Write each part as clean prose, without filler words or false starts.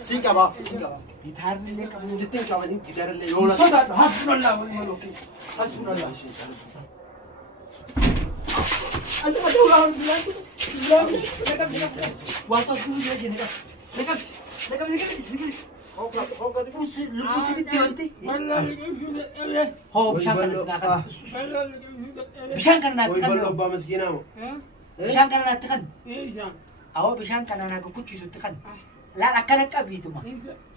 سيكابا جيتار اللي كابو جتين كابا جيتار اللي يولا صدق حسبنا الله ونعم الوكيل حسبنا الله أنت ما تقول عن بلاد واتو يا جنة لكن بوسي بتيرنتي هو بشان كان نتكلم بشان كان نتكلم والله مسكينة بشان كان نتكلم أو بشان كان أنا كنت شو تكلم لا أكلك أبيتما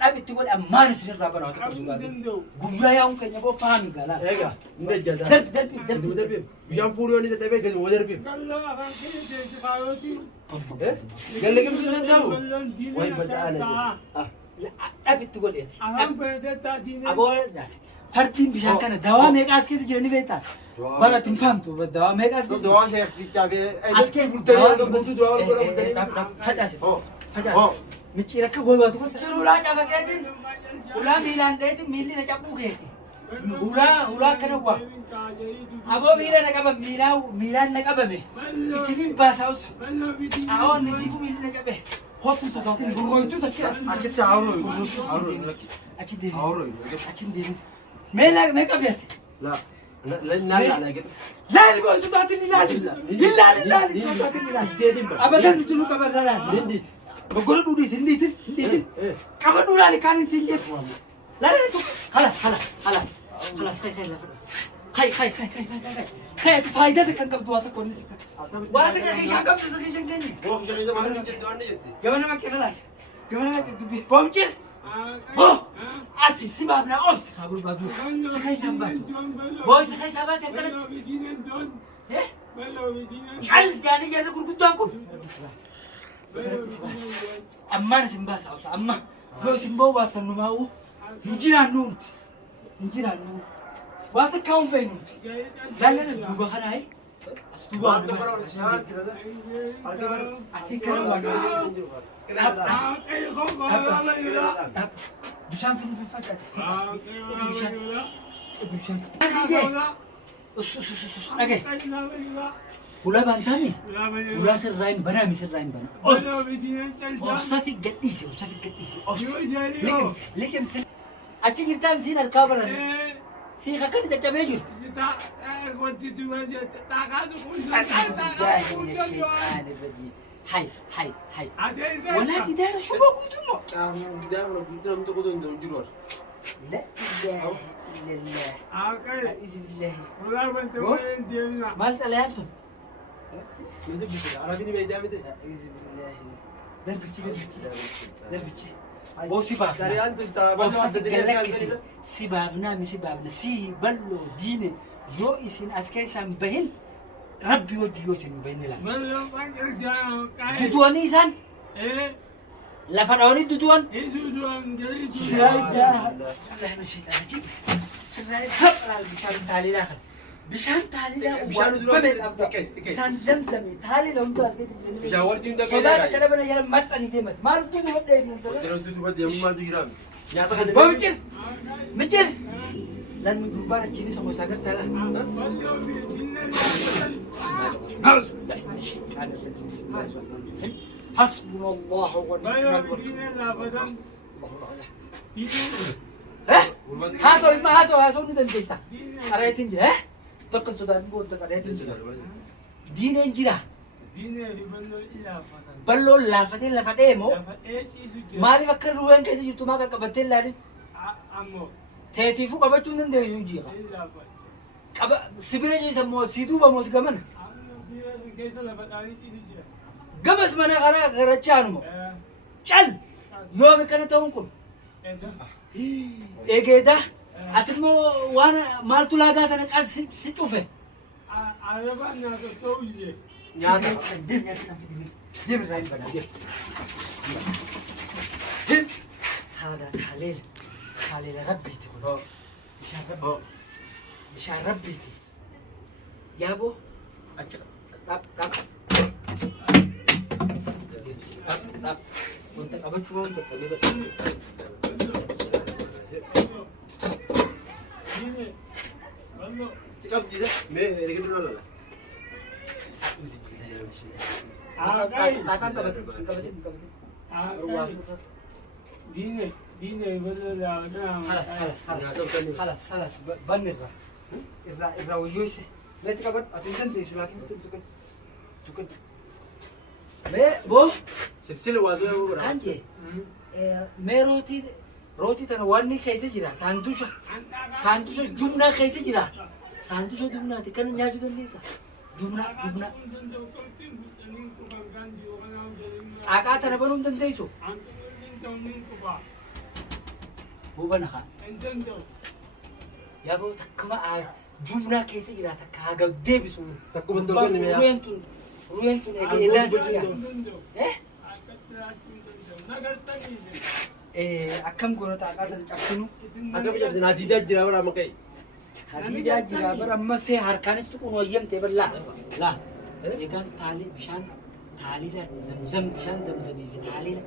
أبي تقول أمان سر ربنا وتكسر قويا يوم كان يبغى فاهم قال إيجا نجدا درب بيجام فوريوني تدبي كذا مدرب قال لك مش نداو وين بدأنا لا أبي تقول إيه أبو فرتين بشان كان دوام هيك أسكت جرني بيتا برا تفهمتوا بالدوام هيك أسكت دوام هيك تجابي أسكت فجأة مچيرك بوي واتو كرولا جابا كيتين ولا ميلان ديتين ميلي نجابو كيتين ولا كنوا أبو ميلان نجابا ميلان نجابا مي إسنين باساوس أو نجيبو ميلي نجابا خطو تقاطين برويتو تكيا أكيد تعاورو أكيد دين ميلا ميكابيت لا لا لا اللي بس تقاطين لا أبدا نتلو كبر لا بقول دودي تندي كمان دولا اللي كان ينسجت لا خلاص خي فايدتك كان قبض واتك ونسك واتك ايش قبض زكي شنقني هو شيء زمان من جد دواني كمان ما كي خلاص كمان ما تدبي بومجر بو اتي سبابنا اوبس خابر بادو سكاي سبات بو سكاي سبات كانت ايه قال جاني جاني غرغدان كون أما نسمع ساوس أما هو سمبو واتنو ماو هنجرانون واتكاون بينون لا دوبا خناي أستوبا أسيكنا وانا بشان في فكرة بشان أجي ولا بنتامي ولا سراين بنا وصفي قديسي لكن أتي كرتام سين الكاميرا سين خكني تجمعير هاي ولا جدار شو بقولتم جدار ولا بقولتم أنت قدوم جرور لا لله أعوذ بالله ما أنت لا أنتم عربي بيدا بيدا أعوذ بالله دربتي بوسي بافنا سريان سبابنا سيبلو دينه يو إسين أسكي سامبهن ربي وديو سامبهن لا دواني إنسان لا فرعوني دوان لا إله الله مشيت أجيب بشان تالي لا بشان تالي لا بشان زمزمي تالي لهم تاس كيس جاوردين ده صدق كده بنا يلا مات أني ديمت ما رتو ما بدي جرون تو بدي ما تجرام يا مجر لان من جروبنا كيني سمو ساجر تلا حسبنا الله ونعم الوكيل هاسو ندن ديسا أرأيتين جرا تقل سودان بول تقل أرأيتين جرا دين إنجرا بلو لافتين مو مالي فكر روين كيسي يتوما كبتين لارين تيتيفو كبتشون ندن يوجيها كب سبيرة جيسا مو سيدو بموس كمان قبس منا غرا تشانمو چل يوم كنا تونكم إيجادا أتمو وانا مالتو لاغا تنقال سيشوفه عربا ناقصوي ناقص دم رايم بنا دم هذا تحليل ربي تقول مشان ربي يا ابو رب وانت قبل شو انت تقريبا سكاب جيدا مي رجعنا لا takkan kabatin دين يبدل يا خلاص بن الرا ويوسف لا تكبر أتنتن تيجي لكن تكن بو سلسلة واجبة كانجي ما روتي تنا واني كيسة جرا سانتوشا جمنا كيسة جرا سانتوشا جمنا تكنو نياجو دنديسا جمنا أكاد تنا بنون دنديسو بو بنخا يا بو تكما جمنا كيسة جرا تكاغا ديبسو تكما تلقني ميا روينتون إيه إداس أكم كنا تأكل تأكلوا أكم بجيب هديدة جرا برا مكاي هديدة جرا برا أما في هركانس تكون ويم تبر لا يكان تالي بشان تالي لا زمزم بشان زمزمي في تالي لا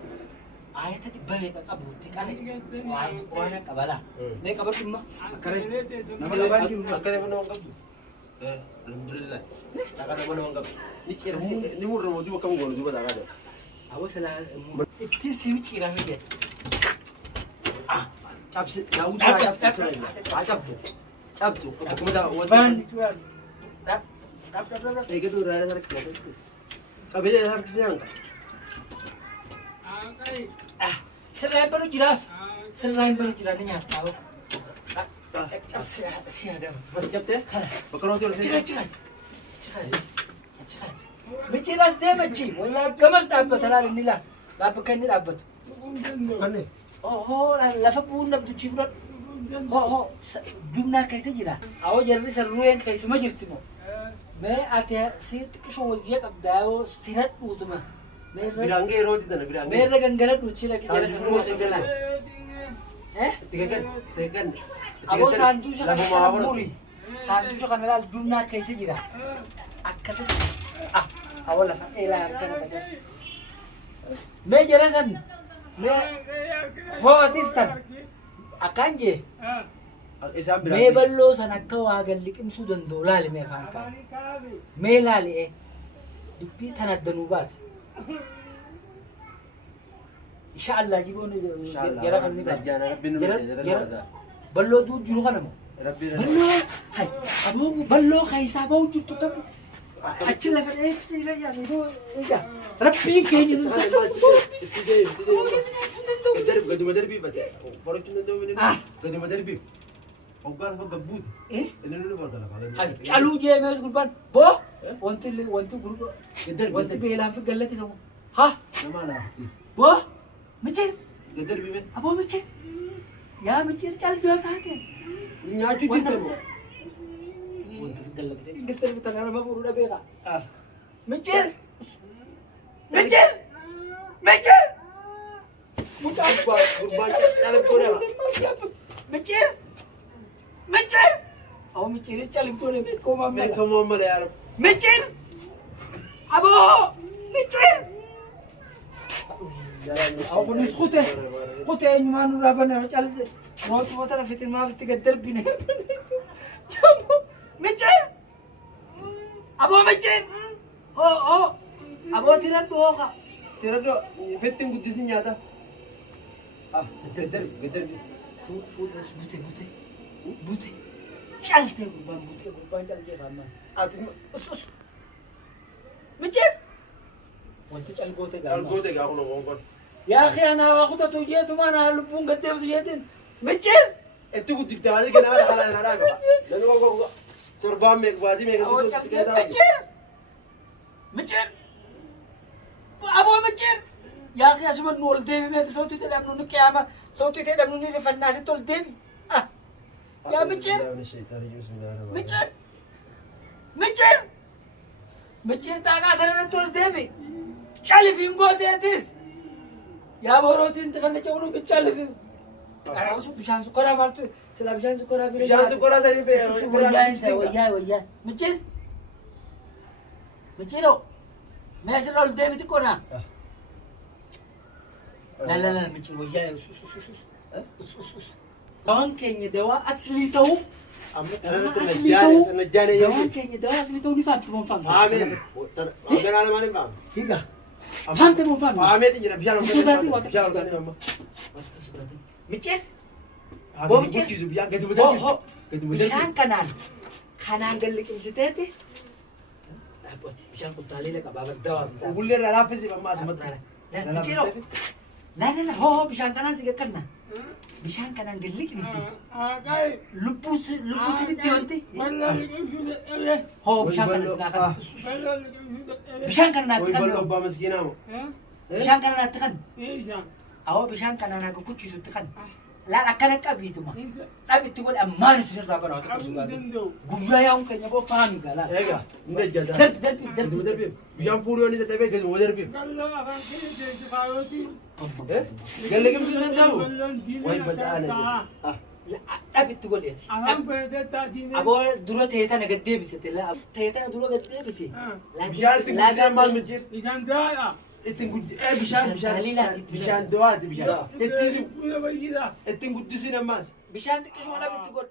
آية تبى ميك أبو تكالي آية قوانا كبلا ميك أبو تما أكره نمبر لبان أكره mana orang kamu alhamdulillah tak ada mana orang kamu ni murah mau juga kamu golu juga tak ada awas lah itu sih cira meja cap jauh cap tu kamu dah ban itu dap itu tu raya sarak tu kabe je sarak siang selain baru jiraf ni nyata siapa macam tu bakal tu cekat Menciras dia menci, wala gamas dapat halal ni lah, dapat kan ni dapat. kan ni Oh, lafa pun dapat tu cifrat. Oh, jumna kaisa jira. Awo jadi seruan kaisa majir timo. Me ate si kisho ye kabdao stirat utuma. birange roti tu birange. Mereka ganggalat uci lagi jadi seruan kaisa lah. tiga kan. Awo santusha kan muri. Santusha kan halal jumna kaisa jira. Akasih. Awal lah, elah kan apa? Me jelasan, me hoatistan, akan je. Me ballo sana kau agal likim sudan dolal me faham. Me lali dupi tanah danubas. Insyaallah jibun jara kan ni. Jara ballo tu juru kan mo. Ballo, hai, abu ballo kaisa bau jutu tapi. Acil lah pada sih lah yang itu, iya. Rapi kayaknya tu satu. Gadu madar bi bade. Baru cuma tu minum. Gadu madar bi. Ogan apa gabut? Ini lu buat apa? Hai, calu je mes grupan. Bo, wantu grup. Wantu belam fi galle ke semua. Hah? Nama lah. Bo, macam? Gadar bi men. Apa macam? Ya macam cal jual tahte. Ini nyaju di tu. Wantu fi galle ke semua. Galle fi tanah nama furu dah bega. Macam? Macam? Kurban dalam Korea. Macam? Awak macam ni calim tu ni koma मैं कमो मरे यार Macam? Abo, macam? Awak ni khote ni manu rabana cal. Mau tu mata fitir ma fitir gaddar bine. Macam? Abo macam? Oh. Abo tirat doa ka. तेरा तो फिटिंग बुद्धि से नहीं आता गदर गदर Full bute. Calte kurban calte ramai. आती Us. Macam? Wantu cal gote यार gama. को देगा उन लोगों को Ya akhi ana aku tak tahu dia tu mana lupung gede tu dia tin. Macam? itu बुद्धि डाल के ना खाना ना रहा dan को तुरबा में बाजी में Awak calte macam? Abo macam? Ya akhi asuma nol devi me tu sauti tidak nunu kiama sauti tidak nunu ni fanasi tol devi. Ya macam? Macam tak ada tol devi. Cali fingo teatis. Ya borotin tekan macam orang kecali fing. Karena usu bishan sukara maltu. Sila bishan sukara bila. Bishan sukara tadi pe. Waya. Macam? Lo. Mesra tol devi tu kona. La macam waya us. Dawan kayaknya dewa asli tahu. Dawan kayaknya dewa asli tahu ni faham. Amin. Amin ala mana bang? Higa. Faham tu faham. Amin tu jadi biar Itu tadi waktu biar Michees. Haa guchiisu biyyaan gadi ma darbi. Hoo Gadi ma bishaan darbi. kanaan galliqimsiteeti. Dhaabbati bishaan kun taaliila qabaa baddaa bishaan. Gullee irraa laaffisi amma asumatti. Michiro. La hoo bishaan kanaan si gakkanna. Bishaan kanaan galliqimsi. Lubbusitti wanti. Hoo bishaan kanatti naafata. Bishaan kana naatti kan. Wai ballo abbaa maskiinaa moo? Bishaan kana naatti kan. Awoo bishaan kana naaka kuchisutti kan. Laan akkana qabiituma. Dhabitti godhe ammaan isinirraa banaa wata qabsu gaatu. Guyyaa yaa'uun keenya boo faami galaa. Egaa hin ejjata. Gadi ma darbi. Biyyaan fuudhuu yoo ni dadhabee gadi ma darbi. Galliqimsi danda'u. Wai bada'aana. Dhabitti godheeti. Aboo dura ta'ee tana gad deebisete. Ta'ee tana dura gad deebise. Bishaan itti guddisee maal mijjiir? Isaan daadha. Ittiin bishaan do'aati bishaan. Ittiin guddisiin ammaas. Bishaan xiqqishoo dhabitti godhe.